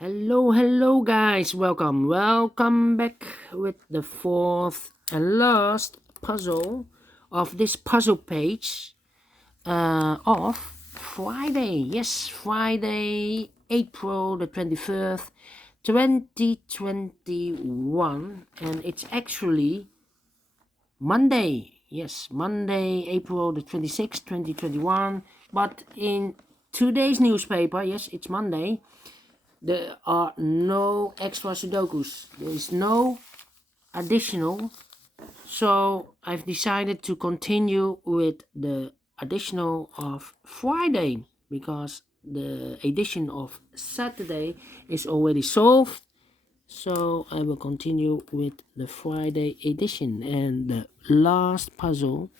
Hello guys, welcome back with the fourth and last puzzle of this puzzle page of Friday. Yes, Friday, April the 21st, 2021, and it's actually Monday. Yes, Monday, April the 26th, 2021, but in today's newspaper, yes, it's Monday, there are no extra Sudokus. There is no additional. So I've decided to continue with the additional of Friday because the edition of Saturday is already solved. So I will continue with the Friday edition, and the last puzzle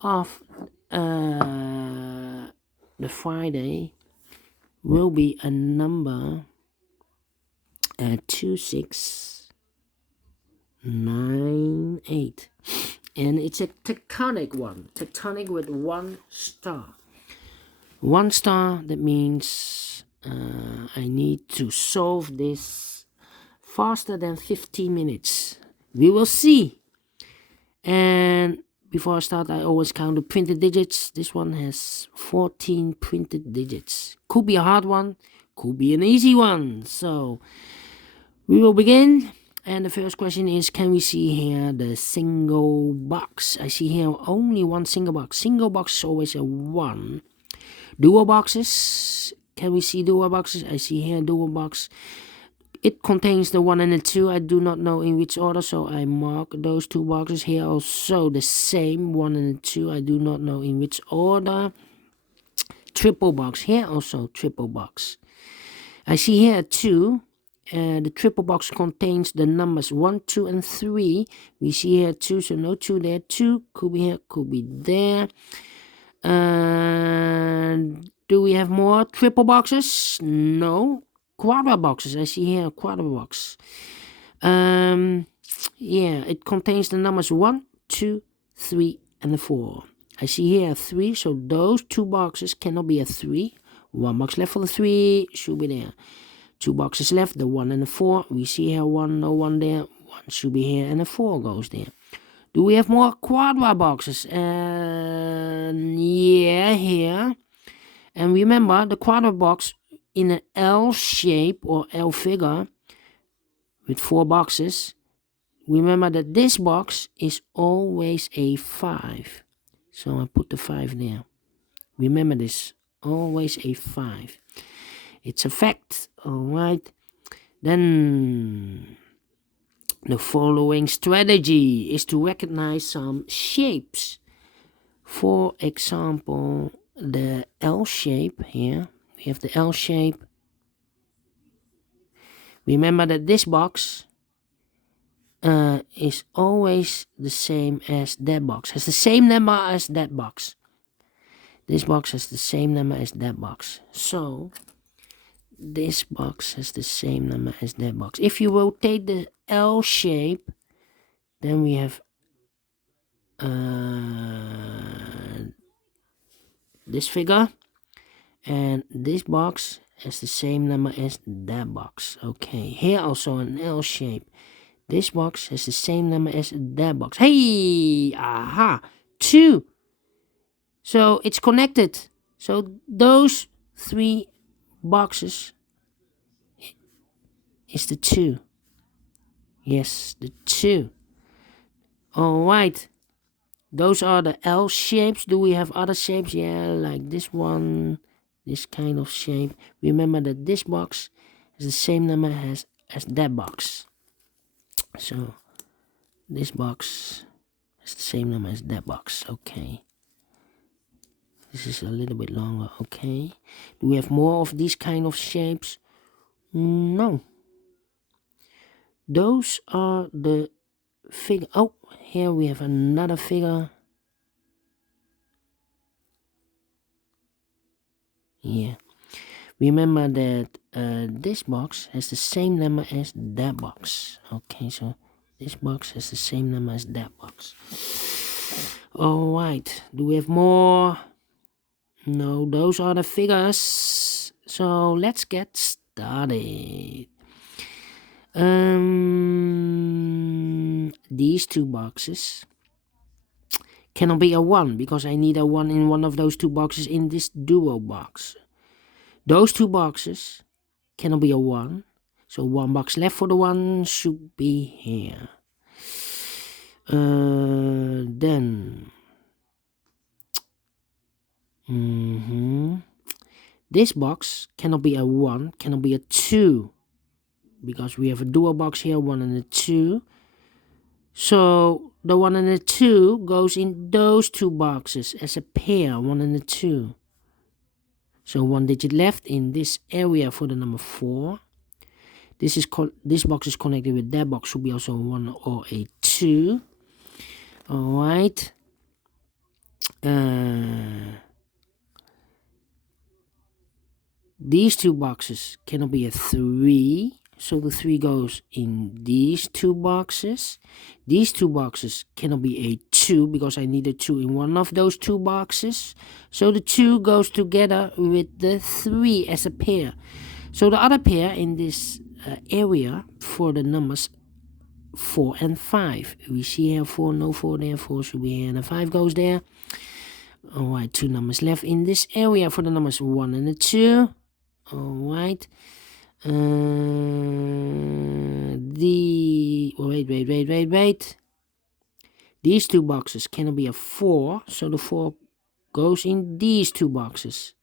of the Friday will be a number 2698, and it's a tectonic one, tectonic with 1 star. 1 star, that means I need to solve this faster than 15 minutes. We will see. And before I start, I always count the printed digits. This one has 14 printed digits. Could be a hard one, could be an easy one. So we will begin. And the first question is, can we see here the single box? I see here only one single box. Single box is always a 1. Dual boxes. Can we see dual boxes? I see here dual box. It contains the 1 and the 2. I do not know in which order, so I mark those 2 boxes. Here also the same 1 and 2. I do not know in which order. Triple box. Here also triple box. I see here 2. The triple box contains the numbers 1, 2, and 3. We see here 2, so no 2 there. 2 could be here, could be there. Do we have more triple boxes? No. Quadra boxes. I see here a quadra box. Yeah, it contains the numbers 1, 2, 3, and 4. I see here a 3, so those 2 boxes cannot be a 3. 1 box left for the 3, should be there. 2 boxes left, the 1 and the 4. We see here 1, no 1 there. 1 should be here, and the 4 goes there. Do we have more quadra boxes? Yeah, here. And remember, the quadra box in an L shape or L figure with 4 boxes. Remember that this box is always a 5. So I put the 5 there. Remember this, always a 5. It's a fact, alright. Then the following strategy is to recognize some shapes. For example, the L shape here. We have the L shape. Remember that this box is always the same as that box. Has the same number as that box. This box has the same number as that box. So this box has the same number as that box. If you rotate the L shape, then we have this figure, and this box has the same number as that box. Okay, here also an L shape. This box has the same number as that box. Hey, aha, 2. So it's connected. So those 3 boxes is the 2. Yes, the 2. Alright. Those are the L shapes. Do we have other shapes? Yeah, like this one. This kind of shape. Remember that this box is the same number as that box. So this box is the same number as that box. Okay. This is a little bit longer. Okay. Do we have more of these kind of shapes? No. Those are the figure. Oh, here we have another figure. Yeah. Remember that this box has the same number as that box. Okay, so this box has the same number as that box. Alright, do we have more? No, those are the figures. So let's get started. These two boxes cannot be a 1 because I need a 1 in one of those two boxes in this duo box. Those two boxes cannot be a 1, so one box left for the 1 should be here. Then this box cannot be a 1, cannot be a 2, because we have a dual box here, 1 and a 2. So the 1 and the 2 goes in those two boxes as a pair, 1 and a 2. So 1 digit left in this area for the number 4. This box is connected with that box, should be also a 1 or a 2. Alright. These two boxes cannot be a 3. So the 3 goes in these two boxes. These two boxes cannot be a 2 because I need a 2 in one of those two boxes. So the 2 goes together with the 3 as a pair. So the other pair in this area for the numbers 4 and 5. We see here 4, no 4 there, 4 should be here, and a 5 goes there. Alright, 2 numbers left in this area for the numbers 1 and a 2. Alright. Wait. These two boxes cannot be a 4, so the 4 goes in these two boxes.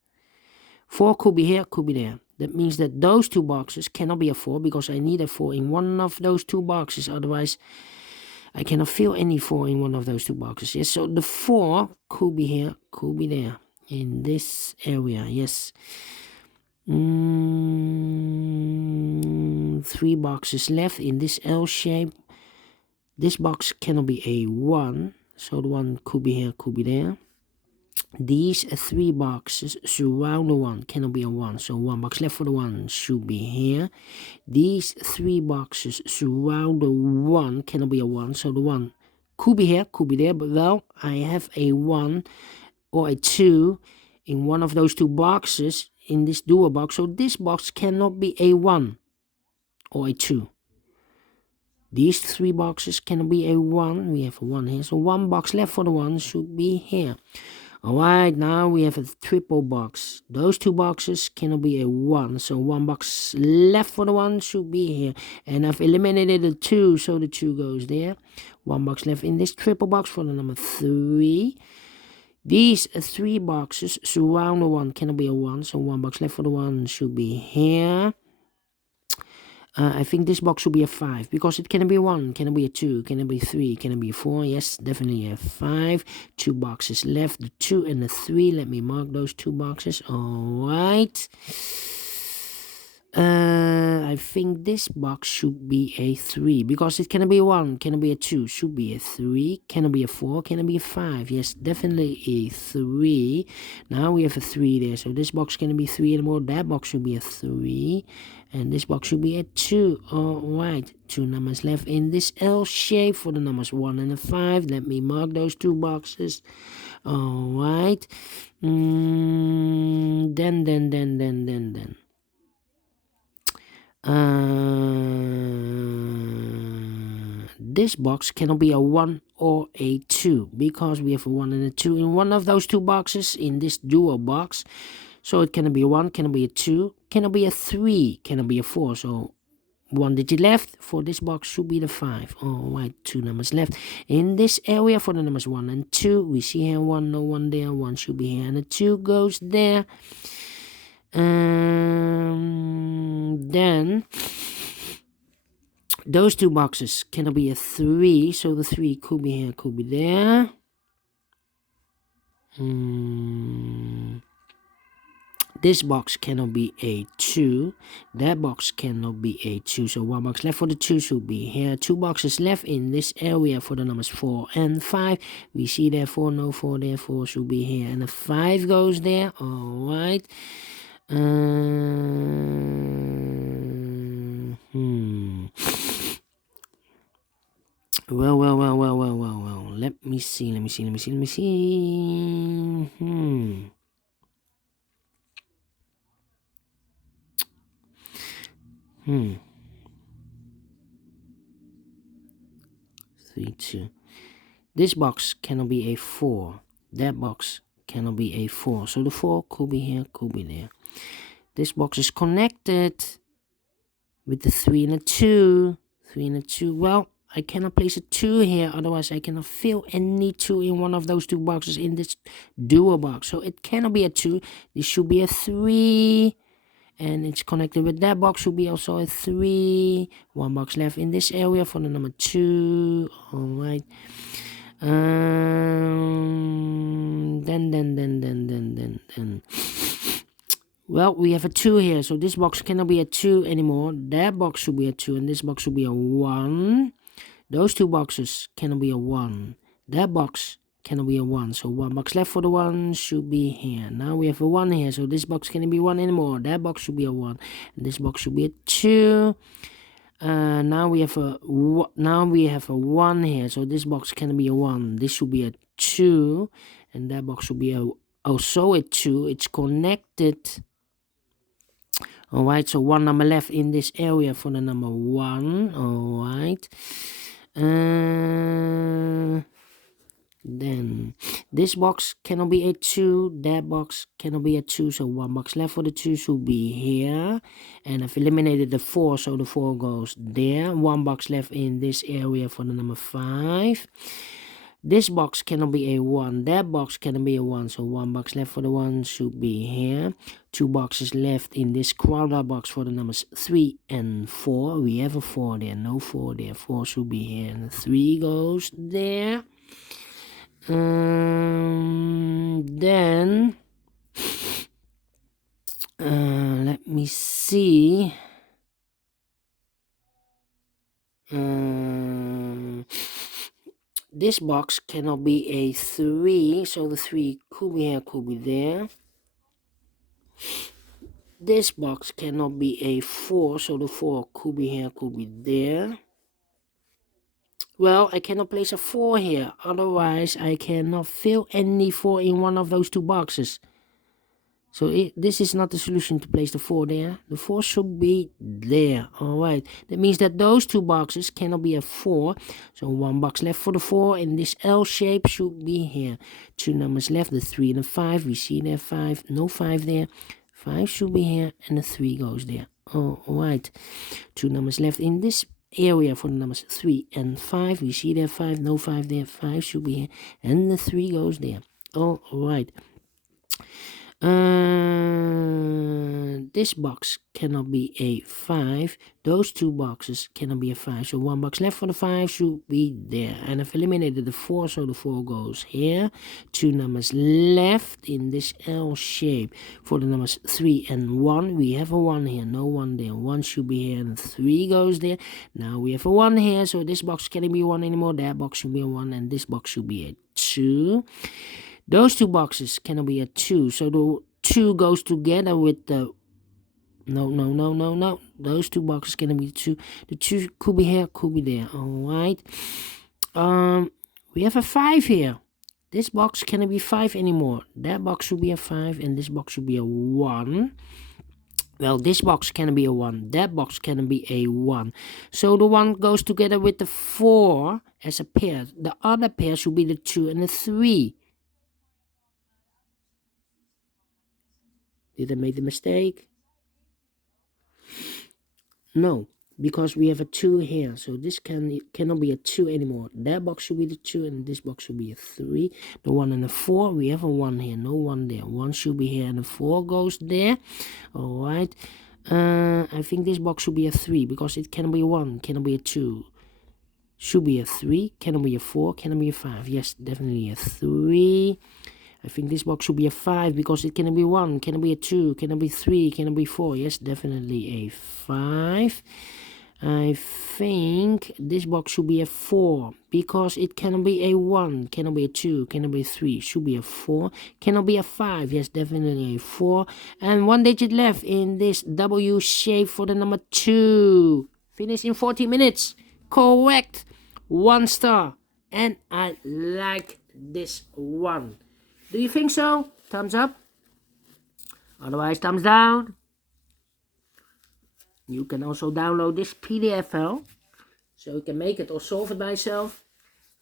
4 could be here, could be there. That means that those two boxes cannot be a 4 because I need a 4 in one of those two boxes. Otherwise, I cannot fill any 4 in one of those two boxes. Yes, so the 4 could be here, could be there in this area. Yes. 3 boxes left in this L shape. This box cannot be a 1, so the 1 could be here, could be there. These 3 boxes surround the 1, cannot be a 1, so 1 box left for the 1 should be here. These 3 boxes surround the 1, cannot be a 1, so the 1 could be here, could be there, but well, I have a 1 or a 2 in one of those two boxes in this dual box, so this box cannot be a 1 or a 2. These 3 boxes cannot be a 1. We have a 1 here, so 1 box left for the 1 should be here. Alright, now we have a triple box. Those 2 boxes cannot be a 1, so 1 box left for the 1 should be here. And I've eliminated the 2, so the 2 goes there. 1 box left in this triple box for the number 3. These 3 boxes surround the 1, cannot be a 1, so 1 box left for the 1 should be here. I think this box should be a 5 because it can be 1, can it be a 2, can it be 3, can it be 4? Yes, definitely a 5. 2 boxes left, the 2 and the 3. Let me mark those 2 boxes. Alright. I think this box should be a 3 because it cannot be a 1, cannot be a 2, should be a 3, cannot be a 4, cannot be a 5. Yes, definitely a 3. Now we have a 3 there, so this box cannot be 3 anymore. That box should be a 3, and this box should be a 2. Alright, 2 numbers left in this L shape for the numbers 1 and a 5. Let me mark those 2 boxes. Alright. Then. This box cannot be a 1 or a 2 because we have a 1 and a 2 in one of those two boxes in this dual box. So it cannot be a 1, cannot be a 2, cannot be a 3, cannot be a 4. So 1 digit left for this box should be the 5. Alright, 2 numbers left in this area for the numbers 1 and 2. We see here 1, no 1 there, 1 should be here, and the 2 goes there. Then those 2 boxes cannot be a 3, so the 3 could be here, could be there. This box cannot be a 2. That box cannot be a 2, so 1 box left for the 2 should be here. 2 boxes left in this area for the numbers 4 and 5. We see there 4, no 4 there, 4 should be here, and the 5 goes there. Alright. Well. Let me see. 3, 2. This box cannot be a 4. That box cannot be a 4. So the 4 could be here, could be there. This box is connected with the 3 and a 2. 3 and a 2. Well, I cannot place a 2 here, otherwise I cannot fill any 2 in one of those 2 boxes in this dual box. So it cannot be a 2. This should be a 3. And it's connected with that box, should be also a 3. 1 box left in this area for the number 2. Alright. Then. Well, we have a 2 here, so this box cannot be a 2 anymore. That box should be a 2, and this box should be a 1. Those 2 boxes cannot be a 1. That box cannot be a 1, so 1 box left for the 1 should be here. Now we have a 1 here, so this box cannot be 1 anymore. That box should be a 1, and this box should be a 2. Now we have a 1 here, so this box cannot be a 1. This should be a 2, and that box should be also a 2. It's connected. Alright, so 1 number left in this area for the number 1. Alright. Then this box cannot be a 2. That box cannot be a 2. So 1 box left for the 2 should be here. And I've eliminated the 4, so the 4 goes there. 1 box left in this area for the number 5. This box cannot be a 1. That box cannot be a 1. So 1 box left for the 1 should be here. 2 boxes left in this quarter box for the numbers 3 and 4. We have a 4 there. No 4 there. 4 should be here. And 3 goes there. Then let me see. This box cannot be a 3, so the 3 could be here, could be there. This box cannot be a 4, so the 4 could be here, could be there. Well, I cannot place a 4 here, otherwise I cannot fill any 4 in one of those 2 boxes. So this is not the solution to place the 4 there. The 4 should be there. Alright, that means that those 2 boxes cannot be a 4. So 1 box left for the 4, and this L shape should be here. 2 numbers left, the 3 and the 5. We see there 5, no 5 there. 5 should be here, and the 3 goes there. Alright, 2 numbers left in this area for the numbers 3 and 5. We see there 5, no 5 there. 5 should be here, and the 3 goes there. Alright. This box cannot be a 5. Those 2 boxes cannot be a 5. So 1 box left for the 5 should be there. And I've eliminated the 4, so the 4 goes here. 2 numbers left in this L shape for the numbers 3 and 1. We have a 1 here, no 1 there. 1 should be here, and 3 goes there. Now we have a 1 here, so this box cannot be 1 anymore. That box should be a 1, and this box should be a 2. Those 2 boxes cannot be a 2, so the 2 goes together with the... No. Those 2 boxes cannot be 2. The 2 could be here, could be there. Alright. We have a 5 here. This box cannot be 5 anymore. That box should be a 5, and this box should be a 1. Well, this box cannot be a 1. That box cannot be a 1. So the 1 goes together with the 4 as a pair. The other pair should be the 2 and the 3. Did I make the mistake? No, because we have a 2 here. So this cannot be a 2 anymore. That box should be the 2, and this box should be a 3. The 1 and the 4, we have a 1 here. No 1 there. 1 should be here, and the 4 goes there. Alright. I think this box should be a 3, because it cannot be a 1, cannot be a 2. Should be a 3, cannot be a 4, cannot be a 5. Yes, definitely a 3. I think this box should be a 5, because it cannot be 1, cannot be a 2, cannot be 3, cannot be 4. Yes, definitely a 5. I think this box should be a 4, because it cannot be a 1, cannot be a 2, cannot be a 3, should be a 4, cannot be a 5. Yes, definitely a 4. And 1 digit left in this W shape for the number 2. Finish in 40 minutes. Correct. 1 star. And I like this one. Do you think so? Thumbs up. Otherwise, thumbs down. You can also download this PDF file, so you can make it or solve it by yourself.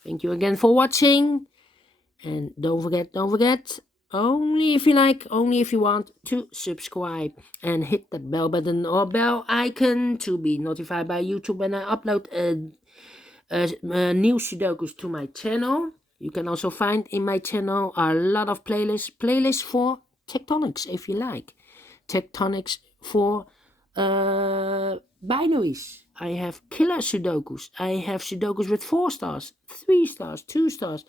Thank you again for watching. And don't forget, only if you like, only if you want, to subscribe and hit that bell button or bell icon to be notified by YouTube when I upload new Sudokus to my channel. You can also find in my channel a lot of playlists for tectonics if you like. Tectonics for binaries. I have killer Sudokus. I have Sudokus with 4 stars, 3 stars, 2 stars.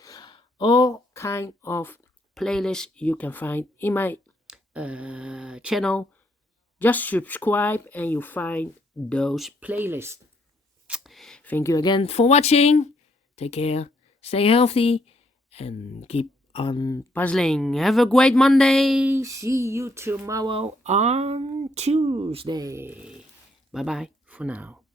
All kind of playlists you can find in my channel. Just subscribe and you find those playlists. Thank you again for watching. Take care, stay healthy, and keep on puzzling. Have a great Monday. See you tomorrow on Tuesday. Bye bye for now.